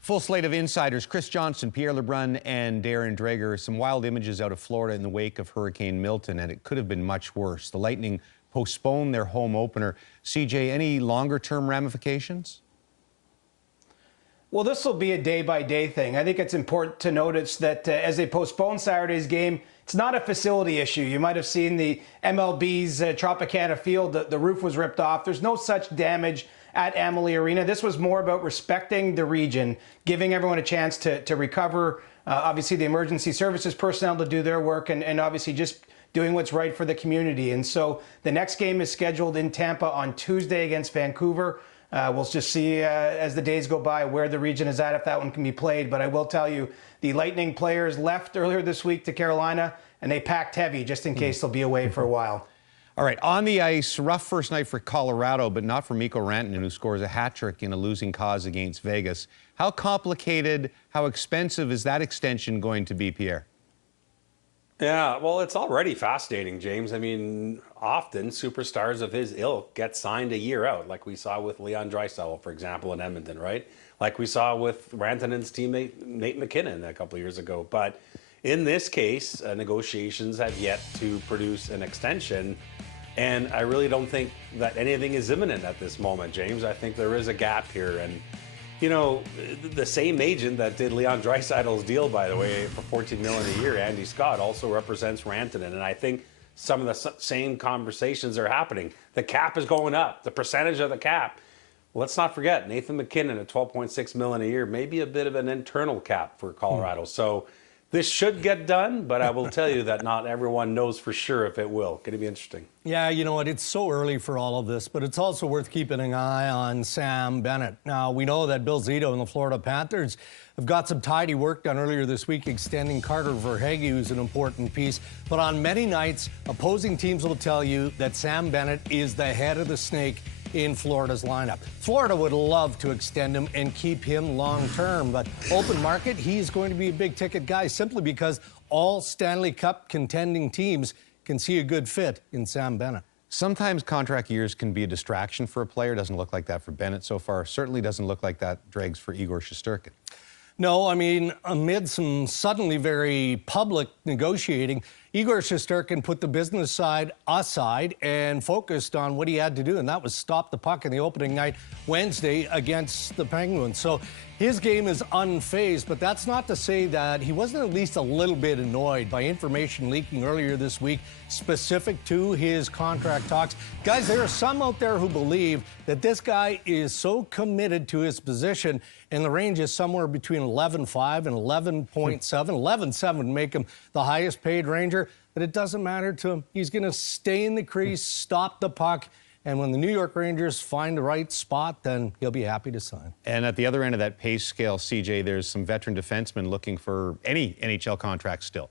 Full slate of insiders: Chris Johnston, Pierre Lebrun, and Darren Dreger. Some wild images out of Florida in the wake of Hurricane Milton, and it could have been much worse. The Lightning postponed their home opener. CJ, any longer-term ramifications? Well, this will be a day-by-day thing. I think it's important to notice that as they postpone Saturday's game, it's not a facility issue. You might have seen the MLB's Tropicana Field. The roof was ripped off. There's no such damage at Amalie Arena. This was more about respecting the region, giving everyone a chance to recover. Obviously, the emergency services personnel to do their work, and obviously just doing what's right for the community. And so the next game is scheduled in Tampa on Tuesday against Vancouver. We'll just see as the days go by where the region is at, if that one can be played. But I will tell you, the Lightning players left earlier this week to Carolina, and they packed heavy just in case they'll be away for a while. All right, on the ice, rough first night for Colorado, but not for Mikko Rantanen, who scores a hat trick in a losing cause against Vegas. How complicated, how expensive is that extension going to be, Pierre? Yeah, well, it's already fascinating, James. I mean, often superstars of his ilk get signed a year out, like we saw with Leon Draisaitl, for example, in Edmonton, right? Like we saw with Rantanen's teammate Nate McKinnon a couple of years ago. But in this case, negotiations have yet to produce an extension. And I really don't think that anything is imminent at this moment, James. I think there is a gap here. And, you know, the same agent that did Leon Draisaitl's deal, by the way, for $14 million a year, Andy Scott, also represents Rantanen. And I think some of the same conversations are happening. The cap is going up, the percentage of the cap. Let's not forget, Nathan McKinnon at $12.6 million a year, maybe a bit of an internal cap for Colorado. So this should get done, but I will tell you that not everyone knows for sure if it will. Going to be interesting. Yeah, you know what? It's so early for all of this, but it's also worth keeping an eye on Sam Bennett. Now, we know that Bill Zito and the Florida Panthers have got some tidy work done earlier this week, extending Carter Verhaeghe, who's an important piece. But on many nights, opposing teams will tell you that Sam Bennett is the head of the snake in Florida's lineup. Florida would love to extend him and keep him long-term, but open market, he's going to be a big-ticket guy simply because all Stanley Cup contending teams can see a good fit in Sam Bennett. Sometimes contract years can be a distraction for a player. Doesn't look like that for Bennett so far. Certainly doesn't look like that, Dregs, for Igor Shesterkin. No, I mean, amid some suddenly very public negotiating, Igor Shesterkin put the business side aside and focused on what he had to do, and that was stop the puck in the opening night Wednesday against the Penguins. So his game is unfazed, but that's not to say that he wasn't at least a little bit annoyed by information leaking earlier this week specific to his contract talks. Guys, there are some out there who believe that this guy is so committed to his position, and the range is somewhere between 11.5 and 11.7. 11.7 would make him the highest paid Ranger, but it doesn't matter to him. He's going to stay in the crease, stop the puck, and when the New York Rangers find the right spot, then he'll be happy to sign. And at the other end of that pay scale, CJ, there's some veteran defensemen looking for any NHL contract still.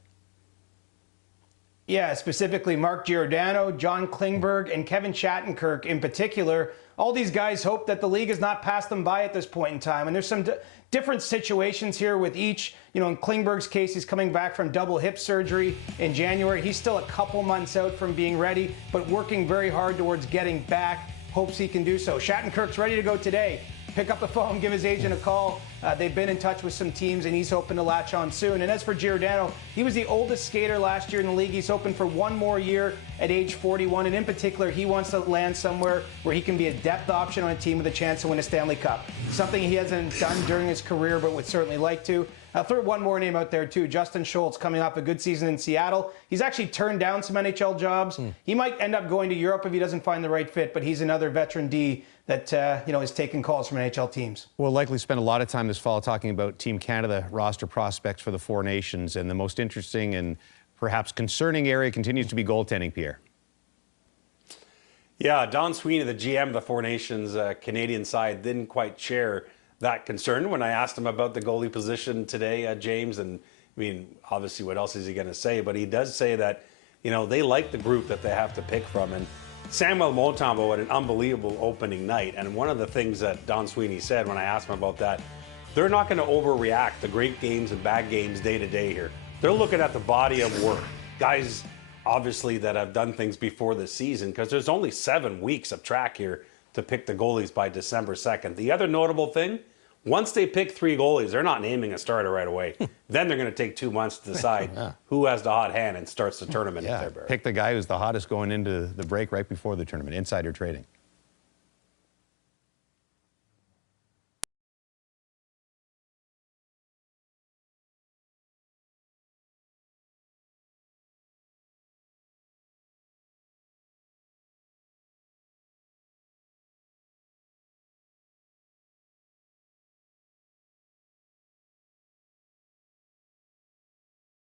Yeah, specifically Mark Giordano, John Klingberg, and Kevin Shattenkirk in particular. All these guys hope that the league has not passed them by at this point in time. And there's some different situations here with each. You know, in Klingberg's case, he's coming back from double hip surgery in January. He's still a couple months out from being ready, but working very hard towards getting back. Hopes he can do so. Shattenkirk's ready to go today. Pick up the phone, give his agent a call. They've been in touch with some teams, and he's hoping to latch on soon. And as for Giordano, he was the oldest skater last year in the league. He's hoping for one more year at age 41. And in particular, he wants to land somewhere where he can be a depth option on a team with a chance to win a Stanley Cup. Something he hasn't done during his career, but would certainly like to. I'll throw one more name out there, too. Justin Schultz, coming off a good season in Seattle. He's actually turned down some NHL jobs. He might end up going to Europe if he doesn't find the right fit, but he's another veteran D that is taking calls from NHL teams. We'll likely spend a lot of time this fall talking about Team Canada roster prospects for the Four Nations, and the most interesting and perhaps concerning area continues to be goaltending, Pierre. Yeah, Don Sweeney, the GM of the Four Nations Canadian side, didn't quite share that concern when I asked him about the goalie position today, James. And I mean, obviously, what else is he going to say? But he does say that, they like the group that they have to pick from. And Samuel Montembeault had an unbelievable opening night. And one of the things that Don Sweeney said when I asked him about that, they're not going to overreact to great games and bad games day to day here. They're looking at the body of work. Guys, obviously, that have done things before the season, because there's only 7 weeks of track here to pick the goalies by December 2nd. The other notable thing, once they pick 3 goalies, they're not naming a starter right away. Then they're going to take 2 months to decide who has the hot hand and starts the tournament. Yeah, pick the guy who's the hottest going into the break right before the tournament. Insider trading.